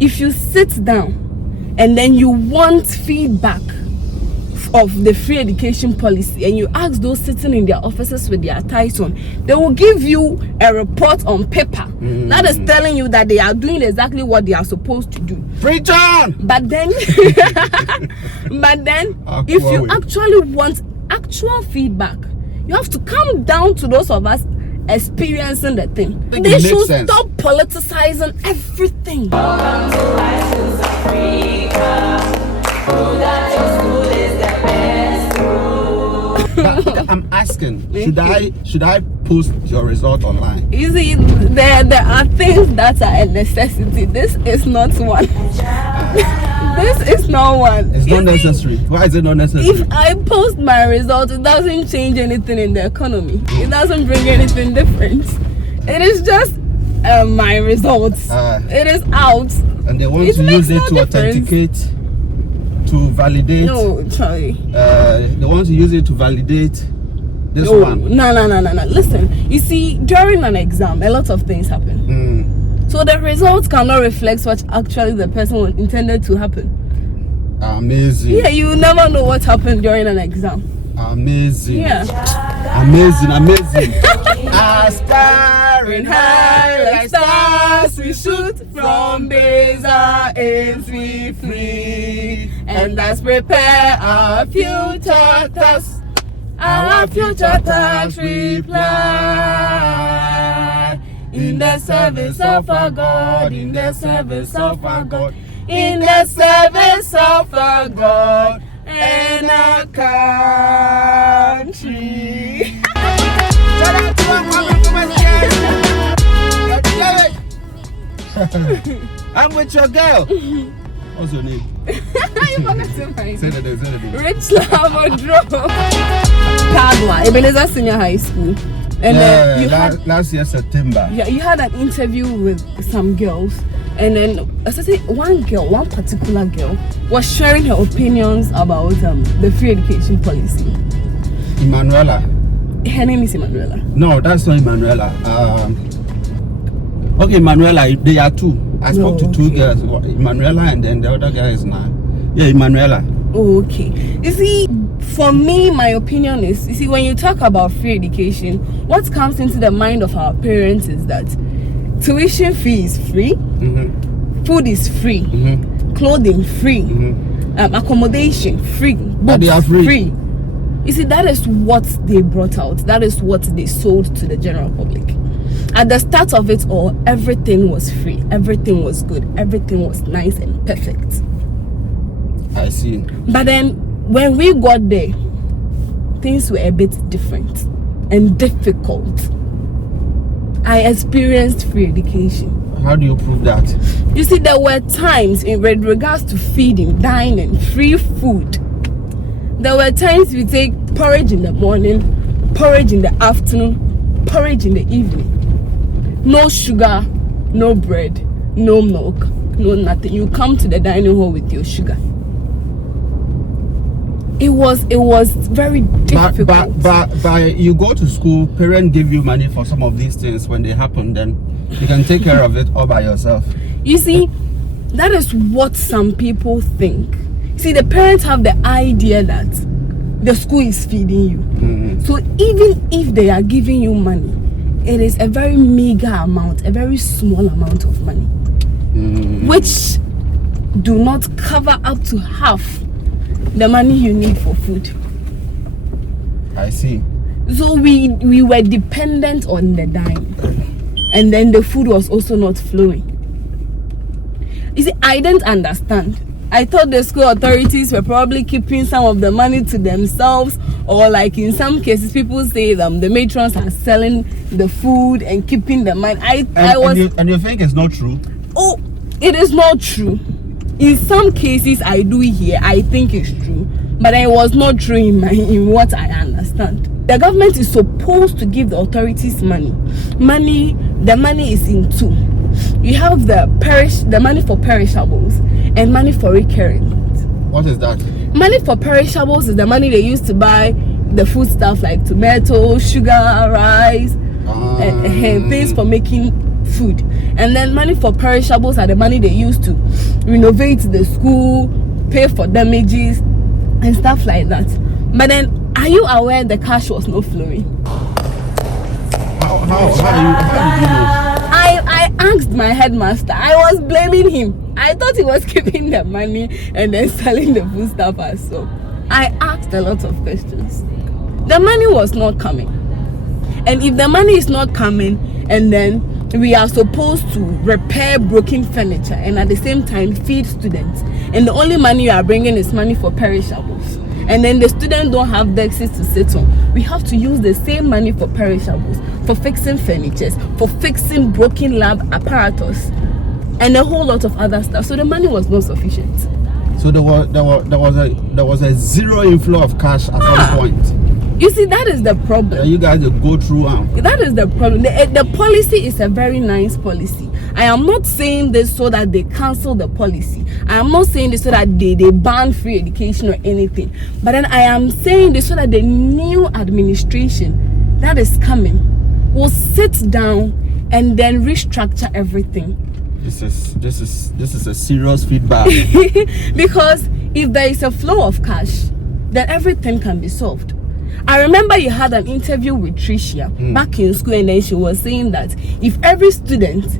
if you sit down and then you want feedback of the free education policy and you ask those sitting in their offices with their ties on, they will give you a report on paper that is telling you that they are doing exactly what they are supposed to do. Preach on! But then if you actually want actual feedback, you have to come down to those of us experiencing the thing. They should stop politicizing everything. Welcome to High Schools Africa. But I'm asking, should I post your result online? You see, there are things that are a necessity. This is not one. This is not one. It's not necessary. Why is it not necessary? If I post my result, it doesn't change anything in the economy. It doesn't bring anything different. It is just my results. It is out. And they want to use it to authenticate, to validate. No, Charlie. They want to use it to validate this one. No. Listen, you see, during an exam, a lot of things happen. So the results cannot reflect what actually the person intended to happen. Amazing. Yeah, you never know what happened during an exam. Amazing. Yeah. Amazing. Aspiring high like stars, we shoot from base, our aims we free, and let's prepare our future task. Our future task reply. In the service of our God, in the service of our God, in the service of our God and our country. I'm with your girl. What's your name? You forgot to my Say the name. Richlove Oduro. Padua, Ebenezer Senior High School. And then you had last year September. Yeah, you had an interview with some girls, and then one particular girl was sharing her opinions about the free education policy. Emanuela. Her name is Emanuela. No, that's not Emanuela. Okay, Emanuela. They are two. I spoke to two girls. Emanuela and then the other guy is now. Yeah, Emanuela. Oh, okay. You see, for me, my opinion is, you see, when you talk about free education, what comes into the mind of our parents is that tuition fee is free, food is free, clothing free, accommodation free, books free. You see, that is what they brought out. That is what they sold to the general public. At the start of it all, everything was free, everything was good, everything was nice and perfect. I see. But then when we got there, things were a bit different and difficult. I experienced free education. How do you prove that? You see, there were times in regards to feeding, dining, free food. There were times we take porridge in the morning, porridge in the afternoon, porridge in the evening. No sugar, no bread, no milk, no nothing. You come to the dining hall with your sugar. It was very difficult. But you go to school, parents give you money for some of these things. When they happen, then you can take care of it all by yourself. You see, that is what some people think. See, the parents have the idea that the school is feeding you. So even if they are giving you money, it is a very meager amount, a very small amount of money, which do not cover up to half the money you need for food. I see. So we were dependent on the dime, and then the food was also not flowing. You see, I didn't understand. I thought the school authorities were probably keeping some of the money to themselves, or like in some cases people say the matrons are selling the food and keeping the money. And you think it's not true? Oh, it is not true. In some cases I do hear, I think it's true, but it was not true in what I understand. The government is supposed to give the authorities money. The money is in two. You have the money for perishables and money for recurring. What is that? Money for perishables is the money they use to buy the food stuff like tomatoes, sugar, rice, and things for making food. And then money for perishables are the money they use to renovate the school, pay for damages, and stuff like that. But then, are you aware the cash was not flowing? How did you know? I asked my headmaster. I was blaming him. I thought he was keeping the money and then selling the food stuff as so. I asked a lot of questions. The money was not coming. And if the money is not coming, and then we are supposed to repair broken furniture and at the same time feed students, and the only money you are bringing is money for perishables, and then the students don't have desks to sit on, we have to use the same money for perishables, for fixing furniture, for fixing broken lab apparatus, and a whole lot of other stuff. So the money was not sufficient. So there was a zero inflow of cash at some point. You see, that is the problem. You guys go through. That is the problem. The policy is a very nice policy. I am not saying this so that they cancel the policy. I am not saying this so that they ban free education or anything. But then I am saying this so that the new administration that is coming will sit down and then restructure everything. This is a serious feedback. Because if there is a flow of cash, then everything can be solved. I remember you had an interview with Tricia back in school, and then she was saying that if every student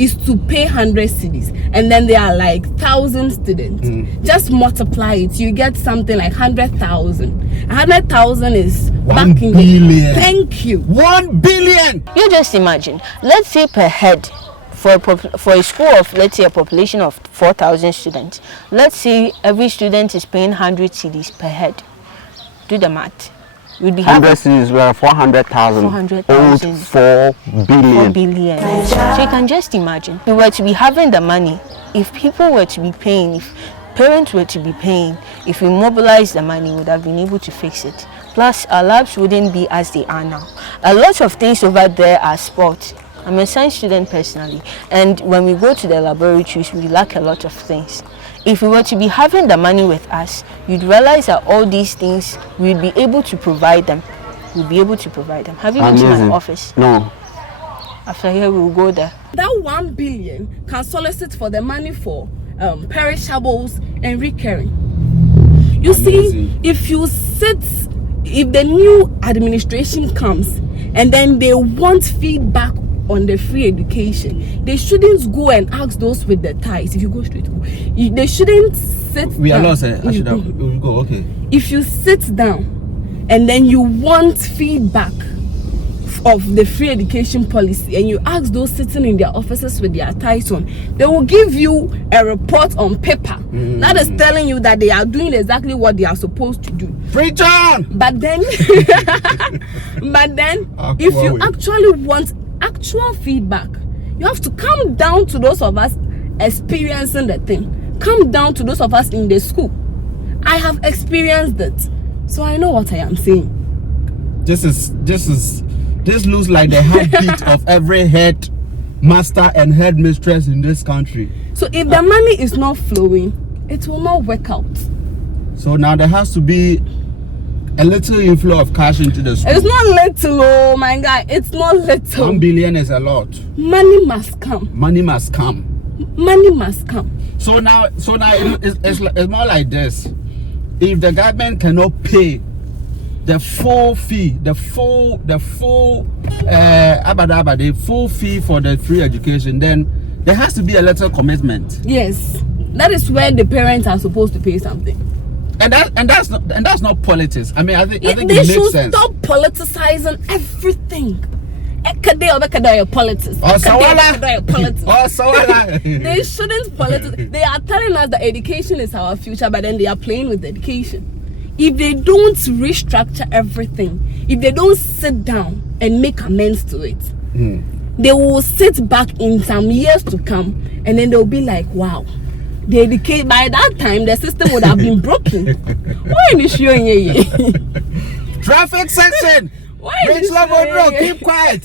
is to pay 100 cedis and then there are like 1,000 students, just multiply it, you get something like 100,000. 100,000 is 1 billion. Thank you. 1 billion. You just imagine, let's say per head, for a school of, let's say, a population of 4,000 students, let's say every student is paying 100 cedis per head. Do the math. We'd be 100 cedis were 400,000. 400,000. 4 billion. 4 billion. So you can just imagine, if we were to be having the money, if people were to be paying, if parents were to be paying, if we mobilize the money, we would have been able to fix it. Plus, our labs wouldn't be as they are now. A lot of things over there are sports. I'm a science student personally, and when we go to the laboratories, we lack a lot of things. If we were to be having the money with us, you'd realize that all these things, we'd be able to provide them. We'd be able to provide them. Have you been to my office? No. After here, we'll go there. That 1 billion can solicit for the money for perishables and recurring. You see, if the new administration comes and then they want feedback on the free education, they shouldn't go and ask those with the ties. If you go straight, they shouldn't sit. We are lost. I should have. We go. Okay. If you sit down and then you want feedback of the free education policy and you ask those sitting in their offices with their ties on, they will give you a report on paper that is telling you that they are doing exactly what they are supposed to do. Preach on! But then, if you actually want actual feedback, you have to come down to those of us experiencing the thing. Come down to those of us in the school. I have experienced it, so I know what I am saying. This looks like the heartbeat of every head master and headmistress in this country. So if the money is not flowing, it will not work out. So now there has to be a little inflow of cash into the school. It's not little, oh my guy. It's not little. 1 billion is a lot. Money must come. Money must come. Money must come. So now it's more like this. If the government cannot pay the full fee, the full fee for the free education, then there has to be a little commitment. Yes, that is where the parents are supposed to pay something. And that's not politics. I mean, I think they it makes should sense. Stop politicizing everything. Politics. They shouldn't politicize. They are telling us that education is our future, but then they are playing with education. If they don't restructure everything, if they don't sit down and make amends to it, they will sit back in some years to come, and then they'll be like, wow, the educate by that time the system would have been broken. Why are you showing you? Traffic section. Richlove Oduro, keep quiet.